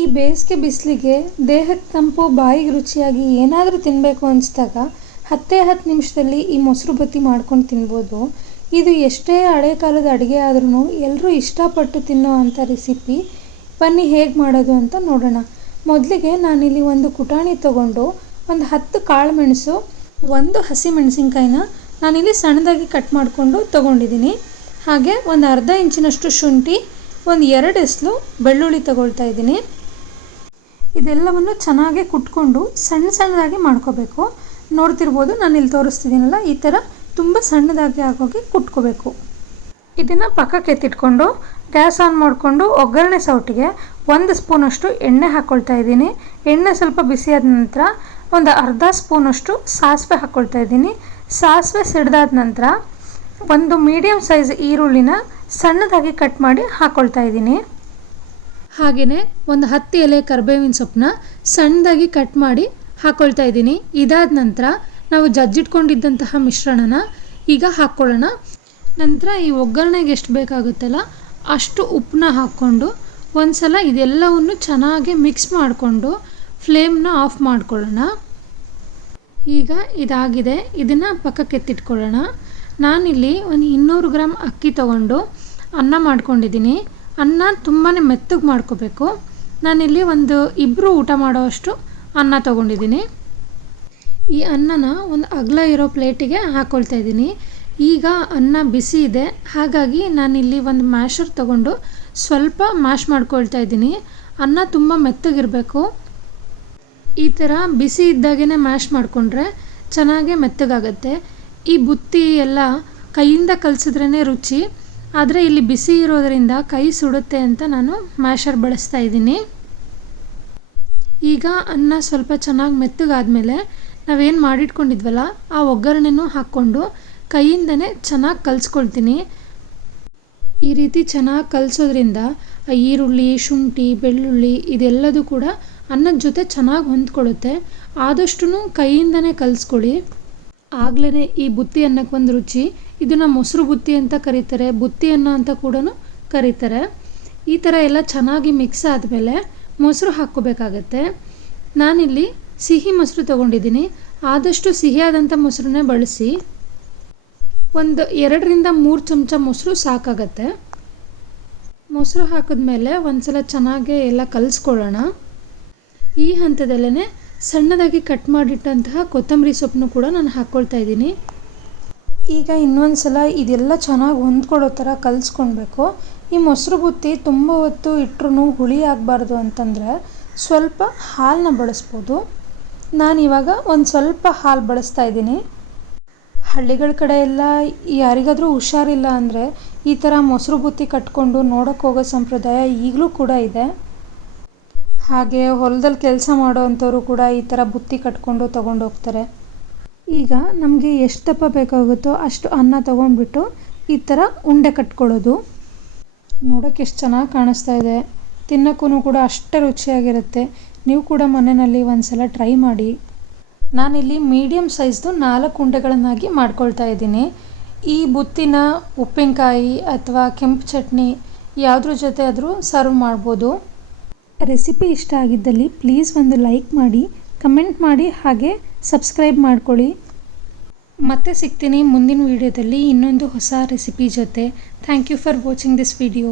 ಈ ಬೇಸಿಗೆ ಬಿಸಿಲಿಗೆ ದೇಹಕ್ಕೆ ತಂಪು ಬಾಯಿಗೆ ರುಚಿಯಾಗಿ ಏನಾದರೂ ತಿನ್ನಬೇಕು ಅನಿಸ್ದಾಗ ಹತ್ತೇ ಹತ್ತು ನಿಮಿಷದಲ್ಲಿ ಈ ಮೊಸರು ಬತ್ತಿ ಮಾಡ್ಕೊಂಡು ತಿನ್ಬೋದು. ಇದು ಎಷ್ಟೇ ಹಳೆ ಕಾಲದ ಅಡುಗೆ ಆದ್ರೂ ಎಲ್ಲರೂ ಇಷ್ಟಪಟ್ಟು ತಿನ್ನೋ ಅಂಥ ರೆಸಿಪಿ. ಬನ್ನಿ ಹೇಗೆ ಮಾಡೋದು ಅಂತ ನೋಡೋಣ. ಮೊದಲಿಗೆ ನಾನಿಲ್ಲಿ ಒಂದು ಕುಟಾಣಿ ತೊಗೊಂಡು ಒಂದು ಹತ್ತು ಕಾಳು ಮೆಣಸು, ಒಂದು ಹಸಿ ಮೆಣಸಿನ್ಕಾಯಿನ ನಾನಿಲ್ಲಿ ಸಣ್ಣದಾಗಿ ಕಟ್ ಮಾಡಿಕೊಂಡು ತೊಗೊಂಡಿದ್ದೀನಿ. ಹಾಗೆ ಒಂದು ಅರ್ಧ ಇಂಚಿನಷ್ಟು ಶುಂಠಿ, ಒಂದು ಎರಡು ಎಸ್ಲು ಬೆಳ್ಳುಳ್ಳಿ ತೊಗೊಳ್ತಾ ಇದ್ದೀನಿ. ಇದೆಲ್ಲವನ್ನು ಚೆನ್ನಾಗಿ ಕುಟ್ಕೊಂಡು ಸಣ್ಣ ಸಣ್ಣದಾಗಿ ಮಾಡ್ಕೋಬೇಕು. ನೋಡ್ತಿರ್ಬೋದು, ನಾನು ಇಲ್ಲಿ ತೋರಿಸ್ತಿದ್ದೀನಲ್ಲ, ಈ ಥರ ತುಂಬ ಸಣ್ಣದಾಗಿ ಆಗೋಗಿ ಕುಟ್ಕೋಬೇಕು. ಇದನ್ನು ಪಕ್ಕಕ್ಕೆ ಎತ್ತಿಟ್ಕೊಂಡು, ಗ್ಯಾಸ್ ಆನ್ ಮಾಡಿಕೊಂಡು ಒಗ್ಗರಣೆ ಸೌಟಿಗೆ ಒಂದು ಸ್ಪೂನಷ್ಟು ಎಣ್ಣೆ ಹಾಕ್ಕೊಳ್ತಾ ಇದ್ದೀನಿ. ಎಣ್ಣೆ ಸ್ವಲ್ಪ ಬಿಸಿಯಾದ ನಂತರ ಒಂದು ಅರ್ಧ ಸ್ಪೂನಷ್ಟು ಸಾಸಿವೆ ಹಾಕ್ಕೊಳ್ತಾ ಇದ್ದೀನಿ. ಸಾಸಿವೆ ಸಿಡ್ದಾದ ನಂತರ ಒಂದು ಮೀಡಿಯಮ್ ಸೈಜ್ ಈರುಳ್ಳಿನ ಸಣ್ಣದಾಗಿ ಕಟ್ ಮಾಡಿ ಹಾಕ್ಕೊಳ್ತಾ ಇದ್ದೀನಿ. ಹಾಗೆಯೇ ಒಂದು ಹತ್ತು ಎಲೆ ಕರ್ಬೇವಿನ ಸೊಪ್ಪನ್ನ ಸಣ್ಣದಾಗಿ ಕಟ್ ಮಾಡಿ ಹಾಕ್ಕೊಳ್ತಾ ಇದ್ದೀನಿ. ಇದಾದ ನಂತರ ನಾವು ಜಜ್ಜಿಟ್ಕೊಂಡಿದ್ದಂತಹ ಮಿಶ್ರಣನ ಈಗ ಹಾಕ್ಕೊಳ್ಳೋಣ. ನಂತರ ಈ ಒಗ್ಗರಣೆಗೆ ಎಷ್ಟು ಬೇಕಾಗುತ್ತಲ್ಲ ಅಷ್ಟು ಉಪ್ಪನ್ನ ಹಾಕ್ಕೊಂಡು ಒಂದು ಸಲ ಇದೆಲ್ಲವನ್ನು ಚೆನ್ನಾಗಿ ಮಿಕ್ಸ್ ಮಾಡಿಕೊಂಡು ಫ್ಲೇಮ್ನ ಆಫ್ ಮಾಡ್ಕೊಳ್ಳೋಣ. ಈಗ ಇದಾಗಿದೆ. ಇದನ್ನು ಪಕ್ಕಕ್ಕೆ ಎತ್ತಿಟ್ಕೊಳ್ಳೋಣ. ನಾನಿಲ್ಲಿ ಒಂದು ಇನ್ನೂರು ಗ್ರಾಮ್ ಅಕ್ಕಿ ತಗೊಂಡು ಅನ್ನ ಮಾಡ್ಕೊಂಡಿದ್ದೀನಿ. ಅನ್ನ ತುಂಬಾ ಮೆತ್ತಗೆ ಮಾಡ್ಕೋಬೇಕು. ನಾನಿಲ್ಲಿ ಒಂದು ಇಬ್ಬರು ಊಟ ಮಾಡೋವಷ್ಟು ಅನ್ನ ತೊಗೊಂಡಿದ್ದೀನಿ. ಈ ಅನ್ನನ ಒಂದು ಅಗಲ ಇರೋ ಪ್ಲೇಟಿಗೆ ಹಾಕ್ಕೊಳ್ತಾ ಇದ್ದೀನಿ. ಈಗ ಅನ್ನ ಬಿಸಿ ಇದೆ. ಹಾಗಾಗಿ ನಾನಿಲ್ಲಿ ಒಂದು ಮ್ಯಾಶರ್ ತೊಗೊಂಡು ಸ್ವಲ್ಪ ಮ್ಯಾಶ್ ಮಾಡ್ಕೊಳ್ತಾ ಇದ್ದೀನಿ. ಅನ್ನ ತುಂಬ ಮೆತ್ತಗಿರಬೇಕು. ಈ ಥರ ಬಿಸಿ ಇದ್ದಾಗೇ ಮ್ಯಾಶ್ ಮಾಡಿಕೊಂಡ್ರೆ ಚೆನ್ನಾಗೇ ಮೆತ್ತಗಾಗತ್ತೆ. ಈ ಬುತ್ತಿ ಎಲ್ಲ ಕೈಯಿಂದ ಕಲಿಸಿದ್ರೇ ರುಚಿ. ಆದರೆ ಇಲ್ಲಿ ಬಿಸಿ ಇರೋದರಿಂದ ಕೈ ಸುಡುತ್ತೆ ಅಂತ ನಾನು ಮ್ಯಾಶರ್ ಬಳಸ್ತಾ ಇದ್ದೀನಿ. ಈಗ ಅನ್ನ ಸ್ವಲ್ಪ ಚೆನ್ನಾಗಿ ಮೆತ್ತಗಾದ್ಮೇಲೆ ನಾವೇನು ಮಾಡಿಟ್ಕೊಂಡಿದ್ವಲ್ಲ, ಆ ಒಗ್ಗರಣೆನೂ ಹಾಕ್ಕೊಂಡು ಕೈಯಿಂದನೇ ಚೆನ್ನಾಗಿ ಕಲಿಸ್ಕೊಳ್ತೀನಿ. ಈ ರೀತಿ ಚೆನ್ನಾಗಿ ಕಲಸೋದ್ರಿಂದ ಈರುಳ್ಳಿ, ಶುಂಠಿ, ಬೆಳ್ಳುಳ್ಳಿ ಇದೆಲ್ಲದೂ ಕೂಡ ಅನ್ನದ ಜೊತೆ ಚೆನ್ನಾಗಿ ಹೊಂದ್ಕೊಳ್ಳುತ್ತೆ. ಆದಷ್ಟು ಕೈಯಿಂದನೇ ಕಲಿಸ್ಕೊಳ್ಳಿ. ಆಗ್ಲೇ ಈ ಬುತ್ತಿ ಅನ್ನಕ್ಕೆ ಒಂದು ರುಚಿ ಇದನ್ನು ಮೊಸರು ಬುತ್ತಿ ಅಂತ ಕರೀತಾರೆ ಬುತ್ತಿ ಅನ್ನ ಅಂತ ಕೂಡ ಕರೀತಾರೆ. ಈ ಥರ ಎಲ್ಲ ಚೆನ್ನಾಗಿ ಮಿಕ್ಸ್ ಆದಮೇಲೆ ಮೊಸರು ಹಾಕ್ಕೋಬೇಕಾಗತ್ತೆ. ನಾನಿಲ್ಲಿ ಸಿಹಿ ಮೊಸರು ತೊಗೊಂಡಿದ್ದೀನಿ. ಆದಷ್ಟು ಸಿಹಿಯಾದಂಥ ಮೊಸರನ್ನೇ ಬಳಸಿ ಒಂದು ಎರಡರಿಂದ ಮೂರು ಚಮಚ ಮೊಸರು ಸಾಕಾಗತ್ತೆ. ಮೊಸರು ಹಾಕಿದ್ಮೇಲೆ ಒಂದು ಸಲ ಚೆನ್ನಾಗಿ ಎಲ್ಲ ಕಲಿಸ್ಕೊಳ್ಳೋಣ. ಈ ಹಂತದಲ್ಲೇ ಸಣ್ಣದಾಗಿ ಕಟ್ ಮಾಡಿಟ್ಟಂತಹ ಕೊತ್ತಂಬರಿ ಸೊಪ್ಪನ್ನು ಕೂಡ ನಾನು ಹಾಕ್ಕೊಳ್ತಾ ಇದ್ದೀನಿ. ಈಗ ಇನ್ನೊಂದು ಸಲ ಇದೆಲ್ಲ ಚೆನ್ನಾಗಿ ಹೊಂದ್ಕೊಳ್ಳೋ ಥರ ಕಲಿಸ್ಕೊಳ್ಬೇಕು ಈ ಮೊಸರು ಬುತ್ತಿ ತುಂಬ ಹೊತ್ತು ಇಟ್ರೂ ಹುಳಿ ಆಗಬಾರ್ದು ಅಂತಂದರೆ ಸ್ವಲ್ಪ ಹಾಲನ್ನ ಬಳಸ್ಬೋದು. ನಾನಿವಾಗ ಒಂದು ಸ್ವಲ್ಪ ಹಾಲು ಬಳಸ್ತಾ ಇದ್ದೀನಿ. ಹಳ್ಳಿಗಳ ಕಡೆ ಎಲ್ಲ ಯಾರಿಗಾದರೂ ಹುಷಾರಿಲ್ಲ ಅಂದರೆ ಈ ಥರ ಮೊಸರು ಬುತ್ತಿ ಕಟ್ಕೊಂಡು ನೋಡೋಕ್ಕೆ ಹೋಗೋ ಸಂಪ್ರದಾಯ ಈಗಲೂ ಕೂಡ ಇದೆ. ಹಾಗೆ ಹೊಲದಲ್ಲಿ ಕೆಲಸ ಮಾಡೋ ಅಂಥವ್ರು ಕೂಡ ಈ ಥರ ಬುತ್ತಿ ಕಟ್ಕೊಂಡು ತೊಗೊಂಡು ಹೋಗ್ತಾರೆ ಈಗ ನಮಗೆ ಎಷ್ಟು ದಪ್ಪ ಬೇಕಾಗುತ್ತೋ ಅಷ್ಟು ಅನ್ನ ತೊಗೊಂಡ್ಬಿಟ್ಟು ಈ ಥರ ಉಂಡೆ ಕಟ್ಕೊಳ್ಳೋದು. ನೋಡೋಕ್ಕೆ ಎಷ್ಟು ಚೆನ್ನಾಗಿ ಕಾಣಿಸ್ತಾ ಇದೆ. ತಿನ್ನೋಕ್ಕೂ ಕೂಡ ಅಷ್ಟೇ ರುಚಿಯಾಗಿರುತ್ತೆ. ನೀವು ಕೂಡ ಮನೆಯಲ್ಲಿ ಒಂದು ಸಲ ಟ್ರೈ ಮಾಡಿ. ನಾನಿಲ್ಲಿ ಮೀಡಿಯಮ್ ಸೈಜ್ದು ನಾಲ್ಕು ಉಂಡೆಗಳನ್ನಾಗಿ ಮಾಡ್ಕೊಳ್ತಾ ಇದ್ದೀನಿ. ಈ ಬುತ್ತಿನ ಉಪ್ಪಿನಕಾಯಿ ಅಥವಾ ಕೆಂಪು ಚಟ್ನಿ ಯಾವುದ್ರ ಜೊತೆ ಆದರೂ ಸರ್ವ್ ಮಾಡ್ಬೋದು. ರೆಸಿಪಿ ಇಷ್ಟ ಆಗಿದ್ದಲ್ಲಿ ಪ್ಲೀಸ್ ಒಂದು ಲೈಕ್ ಮಾಡಿ. ಕಮೆಂಟ್ ಮಾಡಿ ಹಾಗೆ ಸಬ್ಸ್ಕ್ರೈಬ್ ಮಾಡ್ಕೊಳ್ಳಿ. ಮತ್ತೆ ಸಿಗ್ತೀನಿ ಮುಂದಿನ ವೀಡಿಯೋದಲ್ಲಿ ಇನ್ನೊಂದು ಹೊಸ ರೆಸಿಪಿ ಜೊತೆ. Thank you for watching this video